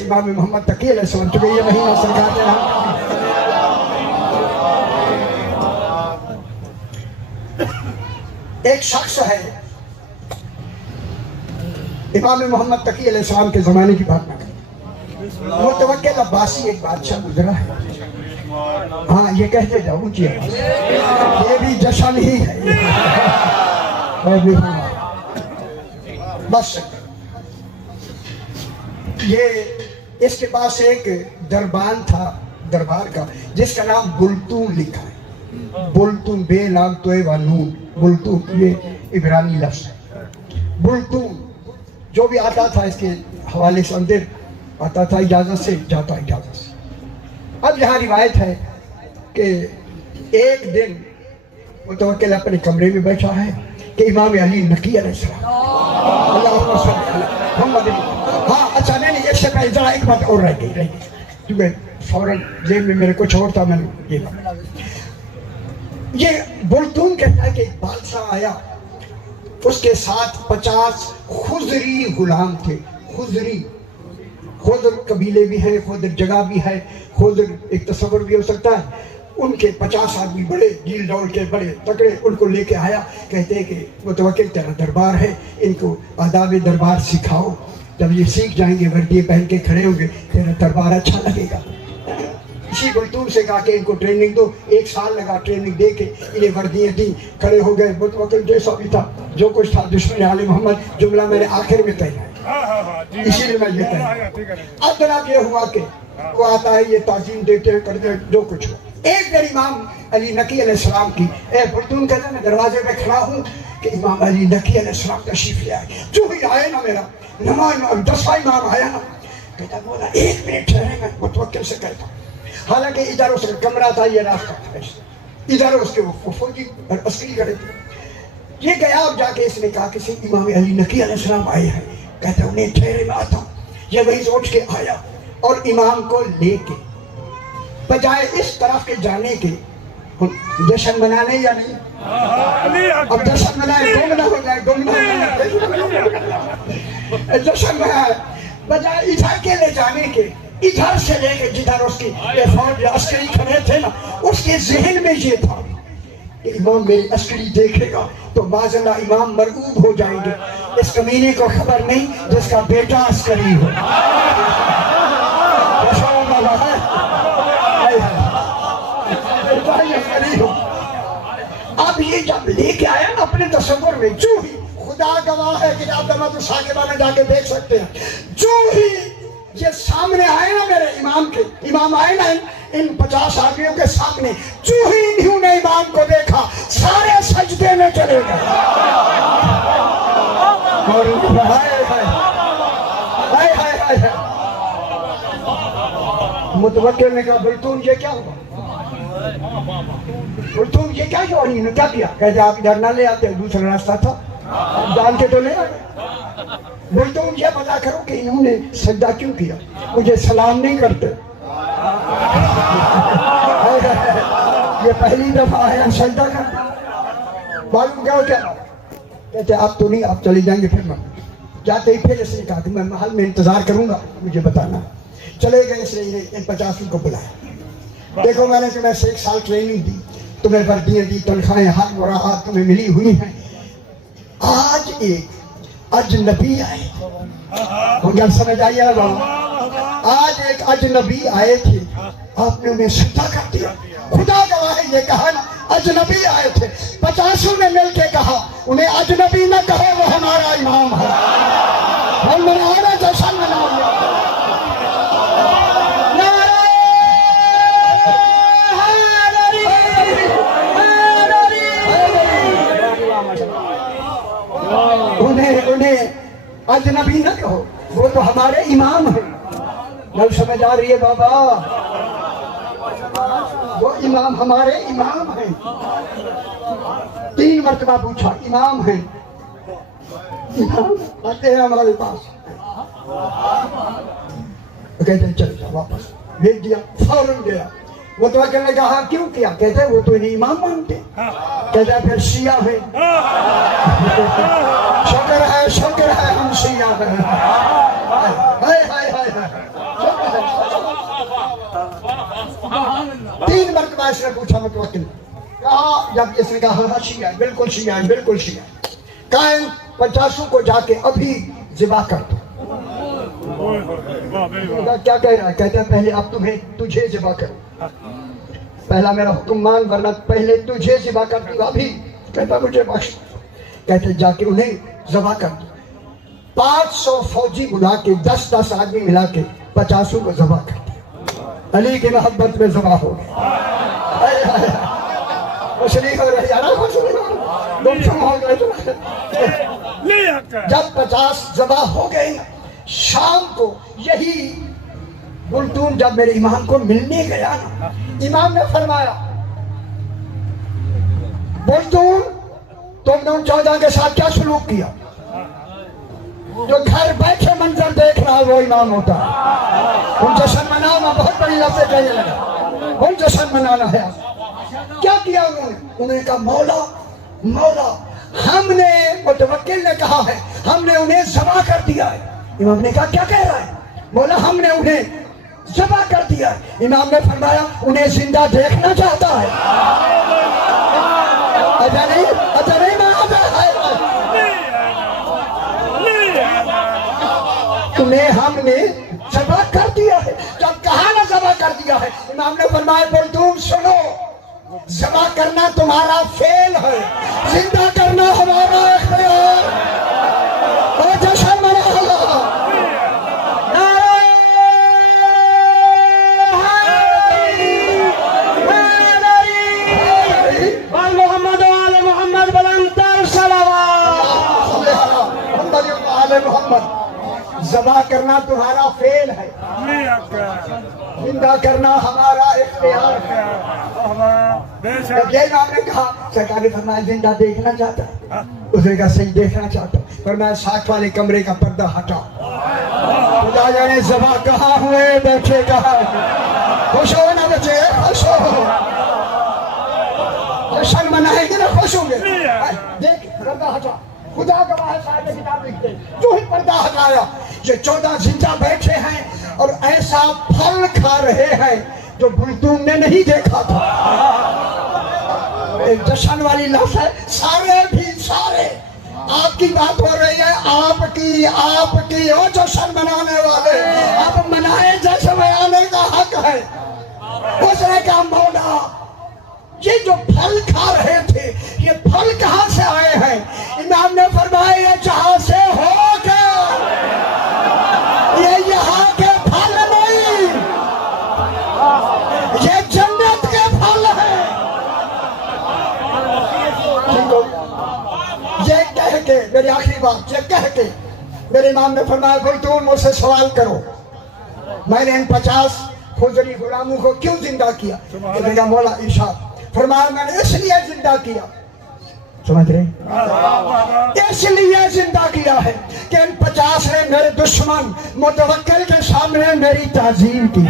इमाम मोहम्मद तकी अलैहिस्सलाम, चूंकि ये महीना सरकार के नाम एक शख्स है, इमाम मोहम्मद तकी अलैहिस्सलाम के ज़माने की बात ना करें, मुतवक्किल अब्बासी एक बादशाह गुजरा है। हाँ ये कहते जाऊँ जी, ये भी जश्न ही है। बस ये इसके पास एक दरबान था, दरबार का, जिसका नाम बुल्तून लिखा है। बुल्तून बे नाम तोए व नून, बुल्तून ये इब्रानी लफ्ज़ है। बुल्तून जो भी आता था इसके हवाले से अंदर आता था, इजाज़त से जाता, इजाज़त से। अब यहाँ रिवायत है कि एक दिन मुतवक्किल अपने कमरे में बैठा है कि इमाम अली नकी अलैहिस्सलाम, हाँ अच्छा नहीं, इससे पहले जरा एक बात और रह गई क्योंकि फौरन जेब में मेरे कुछ और था, मैंने ये बुल्तून कहता है कि एक बादशाह आया, उसके साथ 50 खुजरी गुलाम थे। खुजरी, खुदर कबीले भी हैं, खुदर जगह भी है, खुदर एक तस्वर भी हो सकता है। उनके 50 आदमी बड़े डील डौल के, बड़े तगड़े, उनको लेके आया। कहते हैं कि मुतवक्किल तेरा दरबार है, इनको आदाब दरबार सिखाओ, जब ये सीख जाएंगे वर्दी पहन के खड़े होंगे तेरा दरबार अच्छा लगेगा। इसी बुल्तून से कहा कि इनको ट्रेनिंग दो। 1 साल लगा ट्रेनिंग दे के, इन्हें वर्दियाँ दी, खड़े हो गए। मुतवक्किल जैसा भी था, जो कुछ था, दुश्मन आले मोहम्मद, जुमला मैंने आखिर में तय है, इसीलिए मैं ये तय। अब जनाब ये हुआ कि वो आता है, ये ताजीम देते हैं, करते हैं जो कुछ हो। एक दिन इमाम अली नकी अलैहिस्सलाम की, बुल्तून कहता है मैं दरवाजे पे खड़ा हूँ कि इमाम अली नकी अलैहिस्सलाम तशरीफ ले आए। जो ही आए ना, मेरा नमाज 10वां इमाम आया ना, कहता बोला 1 मिनट ठहरे, मैं मुतवक्किल से कहता। हालांकि इधर उसका कमरा था, ये रास्ता था, इधर उसके वो फौजी और अस्करी खड़े थे। ये गया, अब जाके इसने कहा कि इमाम अली नकी अलैहिस्सलाम आए हैं। कहते उन्हें ठहरे में आता। ये वहीं से उठ के आया और इमाम को लेके बजाय इस तरफ के जाने के, जश्न मनाने या नहीं, अब जश्न मनाए, गुमना हो जाए, जश्न मनाए, बजाय इधर के ले जाने के, इधर से लेके जिधर उसकी फौज अस्करी खड़े थे ना, उसके जहन में ये था कि इमाम मेरी अस्करी देखेगा तो माज़अल्लाह इमाम मरऊब हो जाएंगे। इस कमीने को खबर नहीं जिसका बेटा अस्करी हो। अब ये जब लेके आया ना अपने तस्वुर में, जो ही खुदा गवाह है कि आप दमातु साकिबा में जाके देख सकते हैं, जो ही ये सामने आए ना मेरे इमाम के, इमाम आए ना इन 50 आदमियों के सामने, जो ही इन्होंने इमाम को देखा सारे सजदे में चले गए। मुतवक्किल ने कहा बुल्तून ये क्या हुआ, बुल्तून ये क्या हुआ, इन्होंने क्या किया? कहते आप इधर ना ले आते, दूसरा रास्ता था, जान के तो ले आए। बुल्तून ये पता करो कि इन्होंने सजदा क्यों किया, मुझे सलाम नहीं करते। ये पहली दफा है सजदा करते। मालूम क्या? कहते आप तो नहीं, आप चले जाएंगे। फिर मैं जाते ही फिर इसने कहा कि मैं महल में इंतजार करूंगा, मुझे बताना। चले गए, इसने इन 50 को बुलाया। देखो मैंने तुम्हें 1 साल ट्रेनिंग दी, तुम्हें वर्दियाँ दी, तनख्वाहें हर राहत तुम्हें मिली हुई हैं। आज एक अजनबी आए, जब समझ आइए, आज एक अजनबी आए थे, आपने उन्हें सजदा कर दिया। खुदा गवाह है, ये कहा ना अजनबी आए थे, 50 ने मिलके कहा उन्हें अजनबी न कहो, वो हमारा इमाम है, हम मनाना जश्न मनाओगे। उन्हें अजनबी न कहो, वो तो हमारे इमाम है। नहीं समझ आ रही है बाबा, वो इमाम हमारे इमाम हैं। 3 मरतबा पूछा, इमाम हैं, इमाम आते हैं हमारे पास। कहते चल जा, वापस भेज दिया, फौरन गया। वो तो कहने कहा क्यों किया? कहते वो तो इन्हें इमाम मानते। कहते फिर शिया है, शुक्र है हम शिया हैं। हाय हाय हाय। 3 मरतबा इसने पूछा मुतवक्किल, कहा जब इसने कहा हाँ शिया, बिल्कुल शिया है, बिल्कुल शिया। कहा इन 50 को जाके अभी ज़िबा कर दो। क्या कह रहा है? कहते हैं पहले अब तुझे ज़िबा करो, पहला मेरा हुक्म मान वरना पहले तुझे ज़िबा कर दूंगा अभी। कहता मुझे बख्श। कहते जाके उन्हें ज़िबा कर दो। 500 फौजी बुला के 10-10 आदमी मिला के 50 को ज़िबा कर दिया। अली की मोहब्बत में ज़िबा हो गया। खुश नहीं हो रही यार, खुश नहीं हो गए। जब 50 ज़िबा हो गए, शाम को यही बुलतून जब मेरे इमाम को मिलने गया ना, इमाम ने फरमाया बुलतून तुमने उन 14 के साथ क्या सलूक किया? जो घर बैठे मंजर देख रहा है वो इमाम होता है। उन जश्न मनाना बहुत बड़ी लफ्ज़ कहने लगा, उन जश्न मनाना है। क्या किया उन्होंने? उन्होंने कहा मौला मौला हमने, मुतवक्किल ने कहा है हमने उन्हें ज़बा कर दिया है। इमाम ने कहा क्या कह रहा है? बोला हमने उन्हें ज़बा कर दिया है। इमाम ने फरमाया उन्हें जिंदा देखना चाहता है। अच्छा नहीं उन्हें हमने ज़बा कर दिया है। जब कहा ना ज़बा कर दिया है, इमाम ने फरमाया बोल तुम सुनो, ज़बा करना तुम्हारा फेल है, जिंदा करना हमारा इख्तियार। और जश्न मना मोहम्मद। ज़बा करना तुम्हारा फेल है, जिंदा करना हमारा इख्तियार है। जब ये इमाम ने कहा, सरकार ने फरमाया जिंदा देखना चाहता है? उसने कहा सही देखना चाहता हूँ। पर मैं साथ वाले कमरे का पर्दा हटा, खुदा जाने ज़बा कहाँ हुए, बैठे कहाँ। खुश हो ना बच्चे, खुश हो, जश्न मनाएंगे ना, खुश होंगे। देख पर्दा हटा, खुदा गवाह है, साहिब किताब लिखते जो ही पर्दा हटाया, ये 14 जिंदा बैठे हैं और ऐसा फल खा रहे हैं जो बुलतून ने नहीं देखा था। एक जश्न वाली लफ्ज़ है, सारे भी सारे आपकी बात हो रही है, आपकी ओ जश्न मनाने वाले, आप मनाए, जश्न मनाने का हक है। उसने कहा मौला ये जो फल खा रहे थे ये फल कहाँ से आए हैं? इमाम ने फरमाया ये जहाँ से हो गया, ये यहाँ के फल नहीं, ये जन्नत के फल हैं। ये कह के मेरी आखिरी बात, ये कह के मेरे इमाम ने फरमाया बोल तुम मुझसे सवाल करो, मैंने इन 50 खुजरी गुलामों को क्यों जिंदा किया? तो मौला इरशाद फरमाया मैंने इसलिए जिंदा किया, समझ रहे, इसलिए जिंदा किया है कि इन 50 ने मेरे दुश्मन मुतवक्किल के सामने मेरी ताज़ीम की।